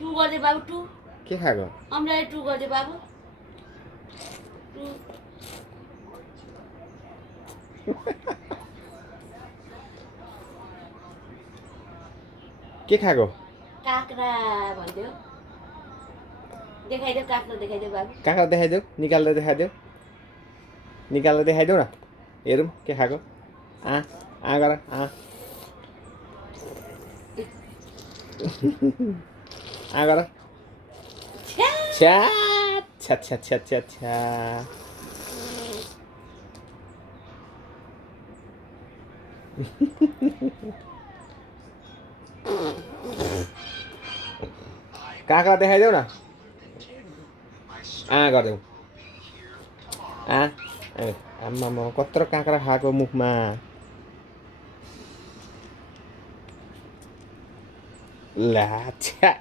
to गर्दै बाबु to के खाएको अम्लाले टु गर्दै बाबु टु के खाएको काँक्रा भनिदेऊ देखाइदेऊ काँक्रा देखाइदेऊ बाबु काँक्रा देखाइदेऊ निकालेर देखाइदेऊ निकालेर देखाइदेऊ न हेरौँ के खाएको गर गर छ्या छ्या छ्या छ्या छ्या छ्या काँक्रा देखाइदेऊ न गरिदेऊ आम्मामा कत्रो काँक्रा खाएको मुखमा ला छ्या